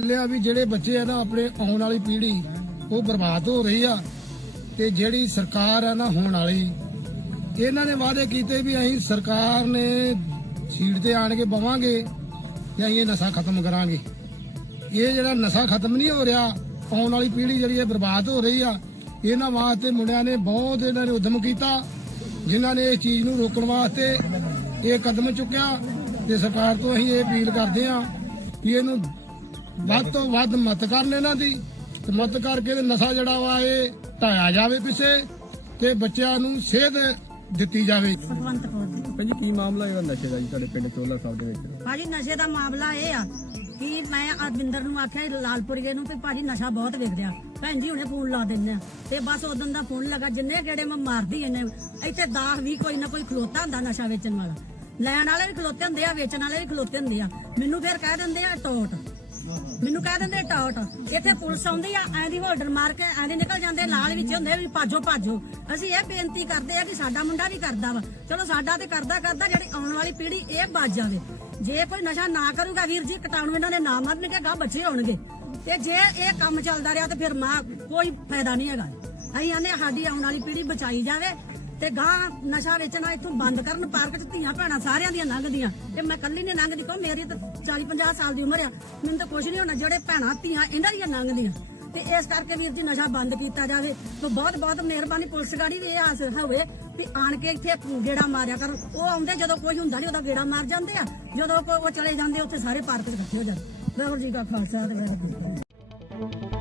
ਲਿਆ ਵੀ ਜਿਹੜੇ ਬੱਚੇ ਆ ਨਾ ਆਪਣੇ ਆਉਣ ਵਾਲੀ ਪੀੜ੍ਹੀ, ਉਹ ਬਰਬਾਦ ਹੋ ਰਹੀ ਆ ਤੇ ਜਿਹੜੀ ਸਰਕਾਰ ਆ ਨਾ ਹੋਣ ਵਾਲੀ, ਇਹਨਾਂ ਨੇ ਵਾਅਦੇ ਕੀਤੇ ਵੀ ਅਸੀਂ ਸਰਕਾਰ ਨੇ ਸੀਟ ਤੇ ਆਣ ਕੇ ਬਵਾਂਗੇ ਤੇ ਅਸੀਂ ਇਹ ਨਸ਼ਾ ਖਤਮ ਕਰਾਂਗੇ। ਇਹ ਜਿਹੜਾ ਨਸ਼ਾ ਖਤਮ ਨਹੀਂ ਹੋ ਰਿਹਾ, ਆਉਣ ਵਾਲੀ ਪੀੜ੍ਹੀ ਜਿਹੜੀ ਹੈ ਬਰਬਾਦ ਹੋ ਰਹੀ ਆ, ਇਹਨਾਂ ਵਾਸਤੇ ਮੁੰਡਿਆਂ ਨੇ ਬਹੁਤ ਇਹਨਾਂ ਨੇ ਉਦਮ ਕੀਤਾ। ਜਿਨ੍ਹਾਂ ਨੇ ਇਸ ਚੀਜ਼ ਨੂੰ ਰੋਕਣ ਵਾਸਤੇ ਇਹ ਕਦਮ ਚੁੱਕਿਆ ਤੇ ਸਰਕਾਰ ਤੋਂ ਅਸੀਂ ਇਹ ਅਪੀਲ ਕਰਦੇ ਆ ਕਿ ਇਹਨੂੰ ਵੱਧ ਤੋਂ ਵੱਧ ਮਤ ਕਰਨ ਇਹਨਾਂ ਦੀ ਤੇ ਮਤ ਕਰਕੇ ਤੇ ਨਸ਼ਾ ਜਿਹੜਾ ਵਾ ਇਹ ਢਾਇਆ ਜਾਵੇ ਪਿੱਛੇ ਤੇ ਬੱਚਿਆਂ ਨੂੰ ਸੇਧ ਦਿੱਤੀ ਜਾਵੇ। ਭਗਵੰਤ ਕੌਰ ਦੀ ਭੈਣ ਜੀ ਕੀ ਮਾਮਲਾ ਹੈਗਾ ਨਸ਼ੇ ਦਾ ਜੀ ਤੁਹਾਡੇ ਪਿੰਡ ਚੋਲਾ ਸਾਹਿਬ ਦੇ ਵਿੱਚ? ਭਾਜੀ ਨਸ਼ੇ ਦਾ ਮਾਮਲਾ ਇਹ ਆ ਕਿ ਮੈਂ ਅਰਵਿੰਦਰ ਨੂੰ ਆਖਿਆ ਸੀ ਲਾਲਪੁਰੀਏ ਨੂੰ ਵੀ ਭਾਜੀ ਨਸ਼ਾ ਬਹੁਤ ਵਿਕ ਭੈਣ ਜੀ, ਹੁਣੇ ਫੋਨ ਲਾ ਦਿੰਨੇ ਆ। ਤੇ ਬਸ ਉਦੋਂ ਦਾ ਫੋਨ ਲਗਾ, ਜਿੰਨੇ ਗੇੜੇ ਮੈਂ ਮਾਰਦੀ ਇਹਨੇ, ਇੱਥੇ 10 20 ਕੋਈ ਨਾ ਕੋਈ ਖਲੋਤਾ ਹੁੰਦਾ ਨਸ਼ਾ ਵੇਚਣ ਵਾਲਾ। ਲੈਣ ਵਾਲੇ ਵੀ ਖਲੋਤੇ ਹੁੰਦੇ ਆ, ਵੇਚਣ ਵਾਲੇ ਵੀ ਖਲੋਤੇ ਹੁੰਦੇ ਆ। ਮੈਨੂੰ ਫਿਰ ਕਹਿ ਦਿੰਦੇ ਆ, ਟੋਟ। ਮੈਨੂੰ ਕਹਿ ਦਿੰਦੇ ਟੌਟ। ਇੱਥੇ ਪੁਲਿਸ ਆਉਂਦੀ ਆ, ਐਂ ਦੀ ਹੋਲਡਰ ਮਾਰ ਕੇ ਐਂ ਦੀ ਨਿਕਲ ਜਾਂਦੇ ਲਾਲ ਵਿੱਚ ਹੁੰਦੇ ਵੀ ਭਾਜੋ ਭਾਜੋ। ਅਸੀਂ ਇਹ ਬੇਨਤੀ ਕਰਦੇ ਆ ਕਿ ਸਾਡਾ ਮੁੰਡਾ ਵੀ ਕਰਦਾ ਵਾ। ਚਲੋ ਸਾਡਾ ਤੇ ਕਰਦਾ ਕਰਦਾ ਜਿਹੜੀ ਆਉਣ ਵਾਲੀ ਪੀੜ੍ਹੀ, ਇਹ ਬਚ ਜਾਵੇ। ਜੇ ਕੋਈ ਨਸ਼ਾ ਨਾ ਕਰੂਗਾ ਵੀਰ ਜੀ, ਕਟਾਣੂ ਇਹਨਾਂ ਨੇ ਨਾ ਮਰਨਗੇ ਗਾ ਬੱਚੇ ਹੋਣਗੇ। ਤੇ ਜੇ ਇਹ ਕੰਮ ਚੱਲਦਾ ਰਿਹਾ ਤੇ ਫਿਰ ਮਾਂ ਕੋਈ ਫਾਇਦਾ ਨਹੀਂ ਹੈਗਾ। ਅਸੀਂ ਆਨੇ ਸਾਡੀ ਆਉਣ ਵਾਲੀ ਪੀੜ੍ਹੀ ਬਚਾਈ ਜਾਵੇ ਤੇ ਗਾਂ ਨਸ਼ਾ ਵੇਚਣਾ ਇੱਥੋਂ ਬੰਦ ਕਰਨ, ਪਾਰਕ ਚ ਧੀਆਂ ਭੈਣਾਂ ਸਾਰਿਆਂ ਦੀਆਂ ਲੰਘਦੀਆਂ। ਤੇ ਮੈਂ ਕੱਲੀ ਨੇ ਲੰਘਦੀ ਕੋ ਮੇਰੀ ਤਾਂ 40 50 ਸਾਲ ਦੀ ਉਮਰ ਆ। ਮੈਨੂੰ ਤਾਂ ਕੁਝ ਨਹੀਂ ਹੋਣਾ, ਜਿਹੜੇ ਭੈਣਾਂ ਧੀਆਂ ਇਹਨਾਂ ਦੀਆਂ ਲੰਘਦੀਆਂ। ਤੇ ਇਸ ਕਰਕੇ ਵੀਰ ਜੀ ਨਸ਼ਾ ਬੰਦ ਕੀਤਾ ਜਾਵੇ। ਤੇ ਬਹੁਤ ਬਹੁਤ ਮਿਹਰਬਾਨੀ ਪੁਲਿਸ ਗਾੜੀ ਵੀ ਇਹ ਆਸ ਹੋਵੇ ਵੀ ਆਣ ਕੇ ਇੱਥੇ ਗੇੜਾ ਮਾਰਿਆ ਕਰ। ਉਹ ਆਉਂਦੇ ਜਦੋਂ ਕੋਈ ਹੁੰਦਾ ਨਹੀਂ ਉਹਦਾ ਗੇੜਾ ਮਾਰ ਜਾਂਦੇ ਆ। ਜਦੋਂ ਕੋਈ ਉਹ ਚਲੇ ਜਾਂਦੇ ਉੱਥੇ ਸਾਰੇ ਪਾਰਕ ਇਕੱਠੇ ਹੋ ਜਾਂਦੇ ਵਾਹਿਗੁਰੂ ਜੀ ਕਾ ਖਾਲਸਾ ਤੇ ਵਾਹਿਗੁਰੂ ਜੀ ਕੀ ਫਤਿਹ।